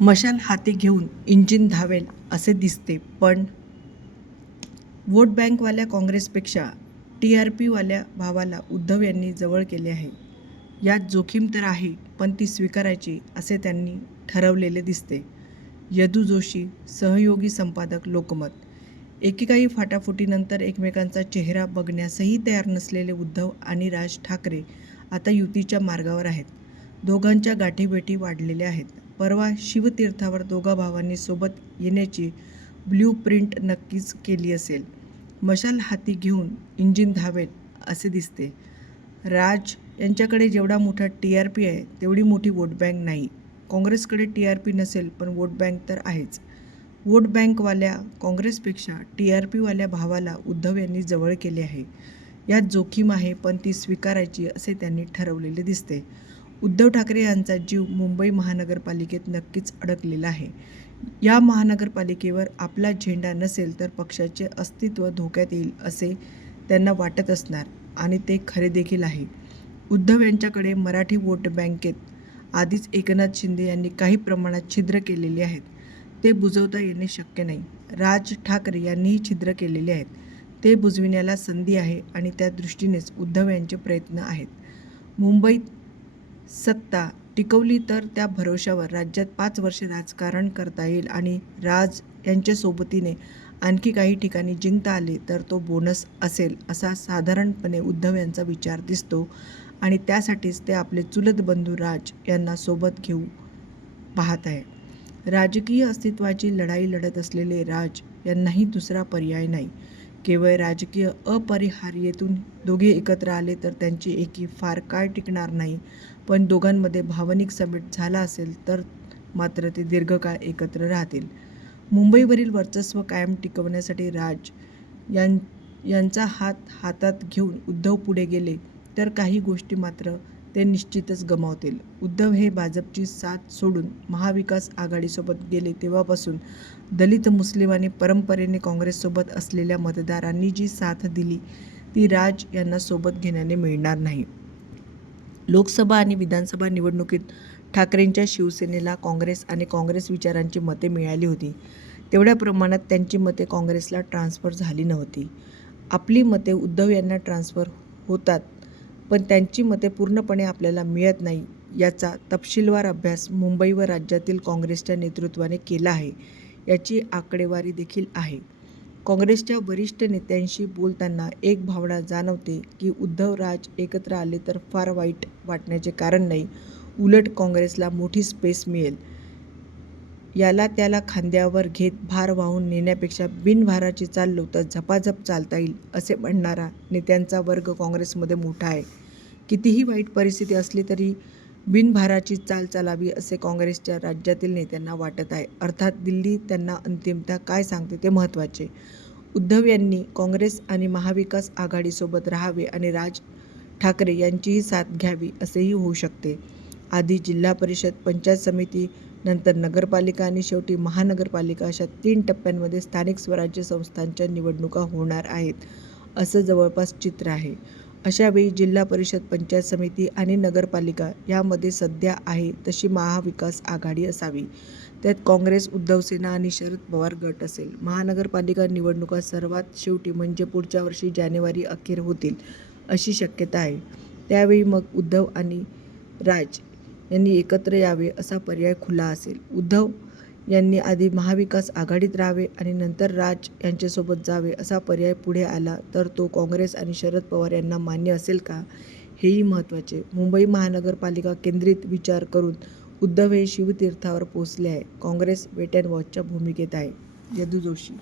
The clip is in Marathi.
मशाल हाती घेऊन इंजिन धावेल असे दिसते पण वोट बँकवाल्या काँग्रेसपेक्षा टी आर पीवाल्या भावाला उद्धव यांनी जवळ केले आहे. यात जोखीम तर आहे पण ती स्वीकारायची असे त्यांनी ठरवलेले दिसते. यदू जोशी सहयोगी संपादक लोकमत. एकेकाळी फाटाफुटीनंतर एकमेकांचा चेहरा बघण्यासही तयार नसलेले उद्धव आणि राज ठाकरे आता युतीच्या मार्गावर आहेत. दोघांच्या गाठीभेटी वाढलेल्या आहेत. परवा शिवतीर्थावर दोघा भावांनी सोबत येण्याची ब्ल्यू प्रिंट नक्कीच केली असेल. मशाल हाती घेऊन इंजिन धावेल असे दिसते. राज यांच्याकडे जेवढा मोठा टी आर पी आहे तेवढी मोठी वोट बँक नाही. काँग्रेसकडे टी आर पी नसेल पण वोट बँक तर आहेच. वोट बँकवाल्या काँग्रेसपेक्षा टी आर पीवाल्या भावाला उद्धव यांनी जवळ केले आहे. यात जोखीम आहे पण ती स्वीकारायची असे त्यांनी ठरवलेले दिसते. उद्धव ठाकरे यांचा जीव मुंबई महानगरपालिकेत नक्कीच अडकलेला आहे. या महानगरपालिकेवर आपला झेंडा नसेल तर पक्षाचे अस्तित्व धोक्यात येईल असे त्यांना वाटत असणार आणि ते खरे देखील आहे. उद्धव यांच्याकडे मराठी वोट बँकेत आधीच एकनाथ शिंदे यांनी काही प्रमाणात छिद्र केलेली आहेत. ते बुजवता येणे शक्य नाही. राज ठाकरे यांनीही छिद्र केलेले आहेत. ते बुजविण्याला संधी आहे आणि त्या दृष्टीनेच उद्धव यांचे प्रयत्न आहेत. मुंबईत सत्ता टिकवली तर त्या भरोशावर राज्यात पाच वर्षे राजकारण करता येईल आणि राज यांच्या सोबतीने आणखी काही ठिकाणी जिंकता आले तर तो बोनस असेल असा साधारणपणे उद्धव यांचा विचार दिसतो. आणि त्यासाठीच ते आपले चुलत बंधू राज यांना सोबत घेऊ पाहत आहे. राजकीय अस्तित्वाची लढाई लढत असलेले राज यांनाही दुसरा पर्याय नाही. केवळ राजकीय अपरिहार्यतून दोघे एकत्र आले तर त्यांची एकी फार काळ टिकणार नाही. पण दोघांमध्ये भावनिक समेट झाला असेल तर मात्र ते दीर्घकाळ एकत्र राहतील. मुंबईवरील वर्चस्व कायम टिकवण्यासाठी राज यां यांचा हात हातात घेऊन उद्धव पुढे गेले. तर काही गोष्टी मात्र ते निश्चितच गमावतील. उद्धव हे भाजपची साथ सोडून महाविकास आघाडीसोबत गेले तेव्हापासून दलित मुस्लिम आणि परंपरेने काँग्रेससोबत असलेल्या मतदारांनी जी साथ दिली ती राज यांना सोबत घेण्याने मिळणार नाही. लोकसभा आणि विधानसभा निवडणुकीत ठाकरेंच्या शिवसेनेला काँग्रेस आणि काँग्रेस विचारांची मते मिळाली होती. तेवढ्या प्रमाणात त्यांची मते काँग्रेसला ट्रान्स्फर झाली नव्हती. आपली मते उद्धव यांना ट्रान्स्फर होतात पण त्यांची मते पूर्णपणे आपल्याला मिळत नाही याचा तपशीलवार अभ्यास मुंबई व राज्यातील काँग्रेसच्या नेतृत्वाने केला आहे याची आकडेवारी देखील आहे. काँग्रेसच्या वरिष्ठ नेत्यांशी बोलताना एक भावना जाणवते की उद्धव राज एकत्र आले तर फार वाईट वाटण्याचे कारण नाही. उलट काँग्रेसला मोठी स्पेस मिळेल. याला त्याला खांद्यावर घेत भार वाहून नेण्यापेक्षा बिनभाराची चाललो तर झपाझप चालता येईल असे म्हणणारा नेत्यांचा वर्ग काँग्रेसमध्ये मोठा आहे. कितीही वाईट परिस्थिती असली तरी बिनभाराची चाल चालावी असे काँग्रेसच्या राज्यातील नेत्यांना वाटत आहे. अर्थात दिल्ली त्यांना अंतिमता काय सांगते ते महत्त्वाचे. उद्धव यांनी काँग्रेस आणि महाविकास आघाडीसोबत राहावे आणि राज ठाकरे यांचीही साथ घ्यावी असेही होऊ शकते. आधी जिल्हा परिषद पंचायत समिती नंतर नगरपालिका आणि शेवटी महानगरपालिका अशा तीन टप्प्यांमध्ये स्थानिक स्वराज्य संस्थांच्या निवडणुका होणार आहेत असं जवळपास चित्र आहे. अशावेळी जिल्हा परिषद पंचायत समिती आणि नगरपालिका यामध्ये सध्या आहे तशी महाविकास आघाडी असावी. त्यात काँग्रेस उद्धवसेना आणि शरद पवार गट असेल. महानगरपालिका निवडणुका सर्वात शेवटी म्हणजे पुढच्या वर्षी जानेवारी अखेर होतील अशी शक्यता आहे. त्यावेळी मग उद्धव आणि राज यांनी एकत्र यावे असा पर्याय खुला असेल. उद्धव यांनी आधी महाविकास आघाडीत राहावे आणि नंतर राज यांच्यासोबत जावे असा पर्याय पुढे आला तर तो काँग्रेस आणि शरद पवार यांना मान्य असेल का? हेही महत्त्वाचे. मुंबई महानगरपालिका केंद्रित विचार करून उद्धव हे शिवतीर्थावर पोचले आहे. काँग्रेस वेट अँड वॉचच्या भूमिकेत आहे. यदू जोशी.